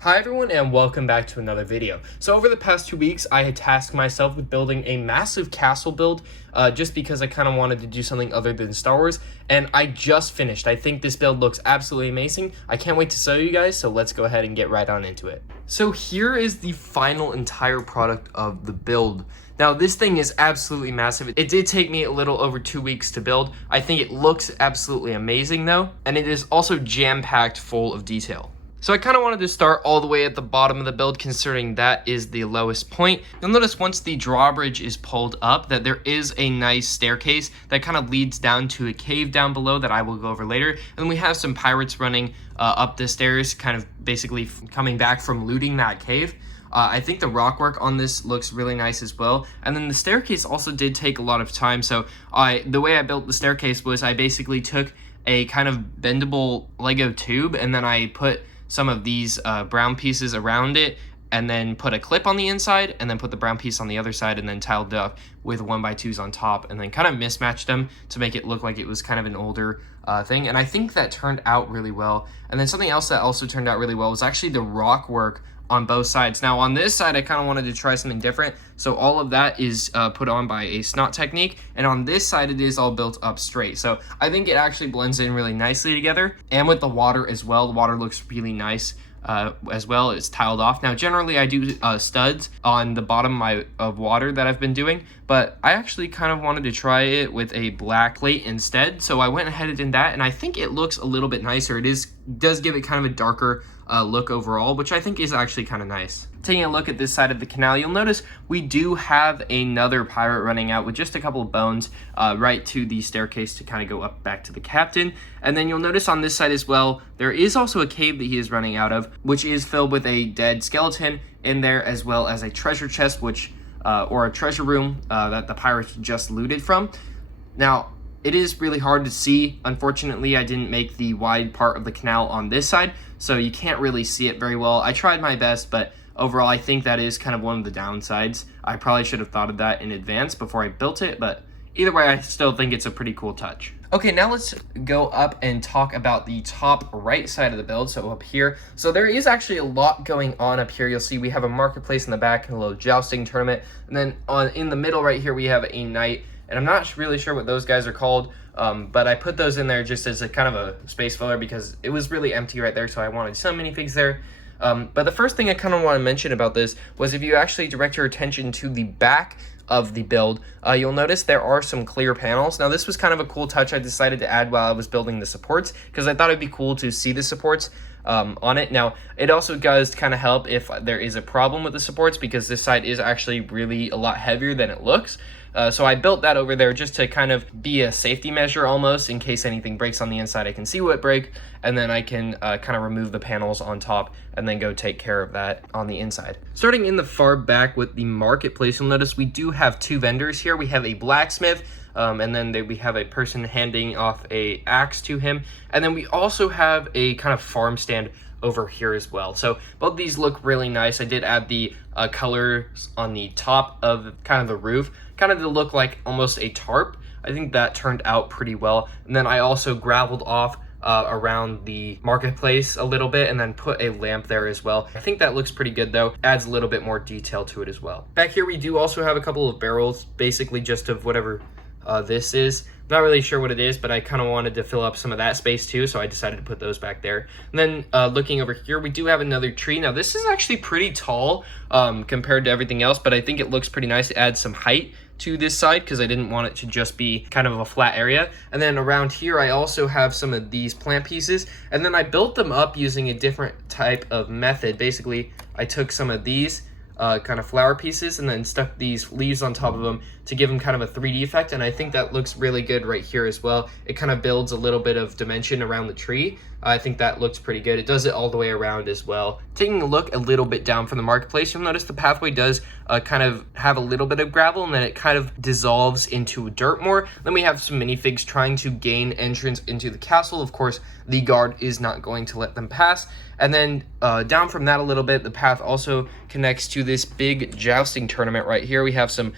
Hi everyone and welcome back to another video. So over the past 2 weeks I had tasked myself with building a massive castle build just because I kind of wanted to do something other than Star Wars, and I just finished. I think this build looks absolutely amazing. I can't wait to show you guys, so let's go ahead and get right on into it. So here is the final entire product of the build. Now this thing is absolutely massive. It did take me a little over 2 weeks to build. I think it looks absolutely amazing though, and it is also jam-packed full of detail. So I kind of wanted to start all the way at the bottom of the build, considering that is the lowest point. You'll notice once the drawbridge is pulled up that there is a nice staircase that kind of leads down to a cave down below that I will go over later. And then we have some pirates running up the stairs, kind of basically coming back from looting that cave. I think the rock work on this looks really nice as well. And then the staircase also did take a lot of time. So the way I built the staircase was I basically took a kind of bendable Lego tube and then I put some of these brown pieces around it and then put a clip on the inside and then put the brown piece on the other side and then tiled it up with 1x2s on top and then kind of mismatched them to make it look like it was kind of an older thing. And I think that turned out really well. And then something else that also turned out really well was actually the rock work on both sides. Now on this side I kind of wanted to try something different, so all of that is put on by a snot technique, and on this side it is all built up straight. So I think it actually blends in really nicely together, and with the water as well. The water looks really nice as well. It's tiled off. Now generally I do studs on the bottom of water that I've been doing, but I actually kind of wanted to try it with a black plate instead, so I went ahead and did that, and I think it looks a little bit nicer. It does give it kind of a darker look overall, which I think is actually kind of nice. Taking a look at this side of the canal, you'll notice we do have another pirate running out with just a couple of bones right to the staircase to kind of go up back to the captain. And then you'll notice on this side as well, there is also a cave that he is running out of, which is filled with a dead skeleton in there, as well as a treasure chest, which or a treasure room that the pirates just looted from. Now, it is really hard to see. Unfortunately, I didn't make the wide part of the canal on this side, so you can't really see it very well. I tried my best, but overall, I think that is kind of one of the downsides. I probably should have thought of that in advance before I built it, but either way, I still think it's a pretty cool touch. Okay, now let's go up and talk about the top right side of the build, so up here. So there is actually a lot going on up here. You'll see we have a marketplace in the back and a little jousting tournament, and then in the middle right here, we have a knight. And I'm not really sure what those guys are called, but I put those in there just as a kind of a space filler because it was really empty right there, so I wanted some minifigs there. But the first thing I kind of want to mention about this was if you actually direct your attention to the back of the build, you'll notice there are some clear panels. Now this was kind of a cool touch I decided to add while I was building the supports because I thought it'd be cool to see the supports on it. Now it also does kind of help if there is a problem with the supports because this side is actually really a lot heavier than it looks. So I built that over there just to kind of be a safety measure almost in case anything breaks on the inside. I can see what break, and then I can kind of remove the panels on top and then go take care of that on the inside. Starting in the far back with the marketplace, you'll notice we do have two vendors here. We have a blacksmith, and then we have a person handing off a axe to him. And then we also have a kind of farm stand over here as well. So both these look really nice. I did add the colors on the top of kind of the roof, kind of to look like almost a tarp. I think that turned out pretty well. And then I also graveled off around the marketplace a little bit and then put a lamp there as well. I think that looks pretty good though. Adds a little bit more detail to it as well. Back here we do also have a couple of barrels, basically just of whatever this is. Not really sure what it is, but I kind of wanted to fill up some of that space too, so I decided to put those back there. And then looking over here, we do have another tree. Now this is actually pretty tall compared to everything else, but I think it looks pretty nice. It adds some height to this side because I didn't want it to just be kind of a flat area. And then around here, I also have some of these plant pieces, and then I built them up using a different type of method. Basically, I took some of these kind of flower pieces and then stuck these leaves on top of them to give them kind of a 3D effect, and I think that looks really good right here as well. It kind of builds a little bit of dimension around the tree. I think that looks pretty good. It does it all the way around as well. Taking a look a little bit down from the marketplace, you'll notice the pathway does kind of have a little bit of gravel, and then it kind of dissolves into dirt more. Then we have some minifigs trying to gain entrance into the castle. Of course, the guard is not going to let them pass. And then down from that a little bit, the path also connects to this big jousting tournament right here. We have some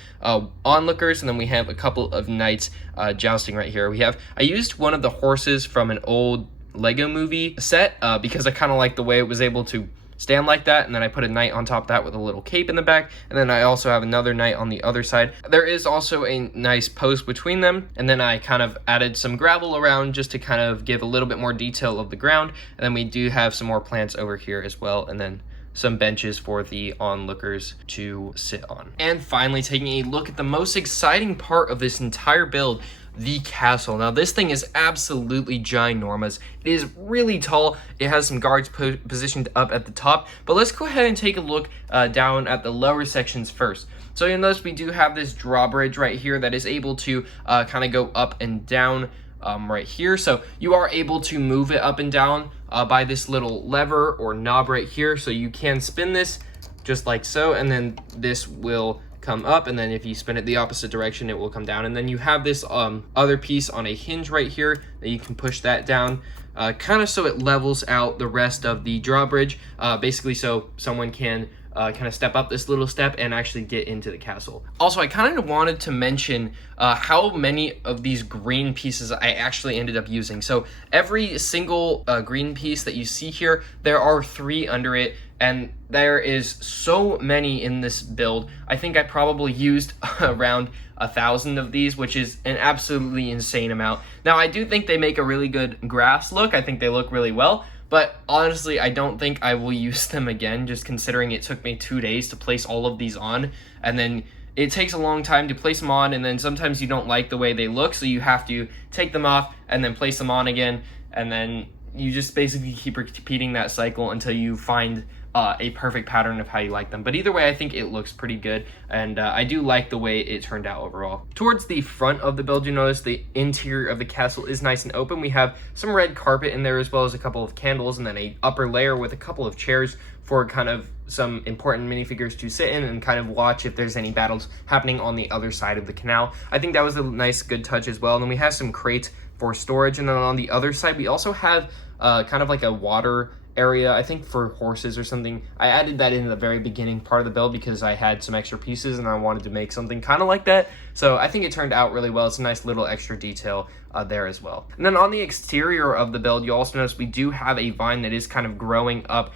onlookers, and then we have a couple of knights jousting right here. I used one of the horses from an old Lego movie set because I kind of like the way it was able to stand like that, and then I put a knight on top of that with a little cape in the back, and then I also have another knight on the other side. There is also a nice post between them, and then I kind of added some gravel around just to kind of give a little bit more detail of the ground, and then we do have some more plants over here as well, and then some benches for the onlookers to sit on. And finally, taking a look at the most exciting part of this entire build, the castle. Now this thing is absolutely ginormous. It is really tall. It has some guards positioned up at the top, but let's go ahead and take a look down at the lower sections first. So you'll notice we do have this drawbridge right here that is able to kind of go up and down right here. So you are able to move it up and down by this little lever or knob right here. So you can spin this just like so, and then this will come up, and then if you spin it the opposite direction, it will come down. And then you have this other piece on a hinge right here that you can push that down, kind of so it levels out the rest of the drawbridge, basically so someone can kind of step up this little step and actually get into the castle. Also, I kind of wanted to mention how many of these green pieces I actually ended up using. So every single green piece that you see here, there are 3 under it, and there is so many in this build. I think I probably used around 1,000 of these, which is an absolutely insane amount. Now, I do think they make a really good grass look. I think they look really well, but honestly, I don't think I will use them again, just considering it took me 2 days to place all of these on, and then it takes a long time to place them on, and then sometimes you don't like the way they look, so you have to take them off and then place them on again, and then you just basically keep repeating that cycle until you find a perfect pattern of how you like them. But either way, I think it looks pretty good, and I do like the way it turned out overall. Towards the front of the build, you notice the interior of the castle is nice and open. We have some red carpet in there, as well as a couple of candles, and then a upper layer with a couple of chairs for kind of some important minifigures to sit in and kind of watch if there's any battles happening on the other side of the canal. I think that was a nice, good touch as well. And then we have some crates for storage, and then on the other side, we also have kind of like a water area, I think for horses or something. I added that in the very beginning part of the build because I had some extra pieces and I wanted to make something kind of like that. So I think it turned out really well. It's a nice little extra detail there as well. And then on the exterior of the build, you also notice we do have a vine that is kind of growing up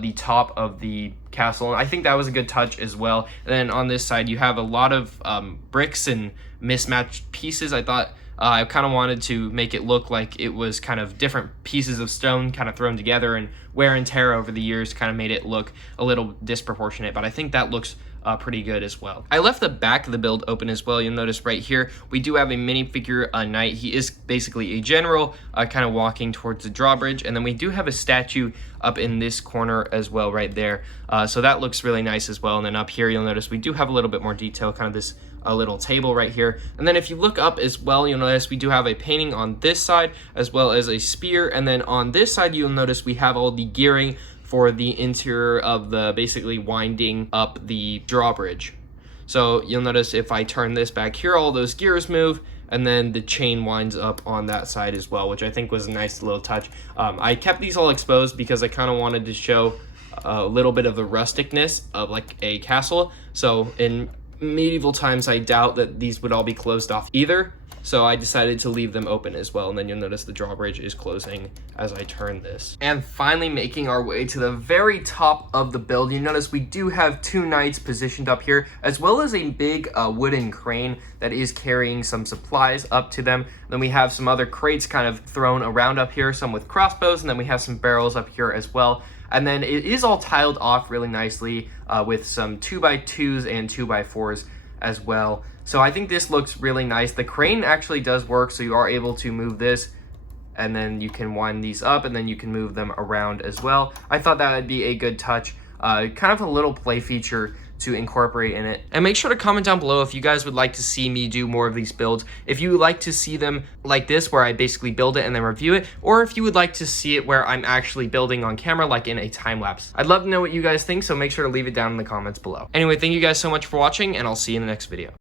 the top of the castle, and I think that was a good touch as well. And then on this side, you have a lot of bricks and mismatched pieces. I thought I kind of wanted to make it look like it was kind of different pieces of stone kind of thrown together, and wear and tear over the years kind of made it look a little disproportionate, but I think that looks pretty good as well. I left the back of the build open as well. You'll notice right here, we do have a minifigure knight. He is basically a general kind of walking towards the drawbridge, and then we do have a statue up in this corner as well right there. So that looks really nice as well. And then up here, you'll notice we do have a little bit more detail, kind of this a little table right here. And then if you look up as well, you'll notice we do have a painting on this side as well as a spear. And then on this side, you'll notice we have all the gearing for the interior of the basically winding up the drawbridge. So you'll notice if I turn this back here, all those gears move, and then the chain winds up on that side as well, which I think was a nice little touch. I kept these all exposed because I kind of wanted to show a little bit of the rusticness of like a castle. So in medieval times, I doubt that these would all be closed off either. So I decided to leave them open as well. And then you'll notice the drawbridge is closing as I turn this. And finally, making our way to the very top of the build, you notice we do have 2 knights positioned up here, as well as a big wooden crane that is carrying some supplies up to them. Then we have some other crates kind of thrown around up here, some with crossbows, and then we have some barrels up here as well. And then it is all tiled off really nicely with some 2x2s and 2x4s as well. So I think this looks really nice. The crane actually does work, so you are able to move this, and then you can wind these up, and then you can move them around as well. I thought that would be a good touch, kind of a little play feature to incorporate in it. And make sure to comment down below if you guys would like to see me do more of these builds, if you would like to see them like this where I basically build it and then review it, or if you would like to see it where I'm actually building on camera like in a time lapse. I'd love to know what you guys think, so make sure to leave it down in the comments below. Anyway, thank you guys so much for watching, and I'll see you in the next video.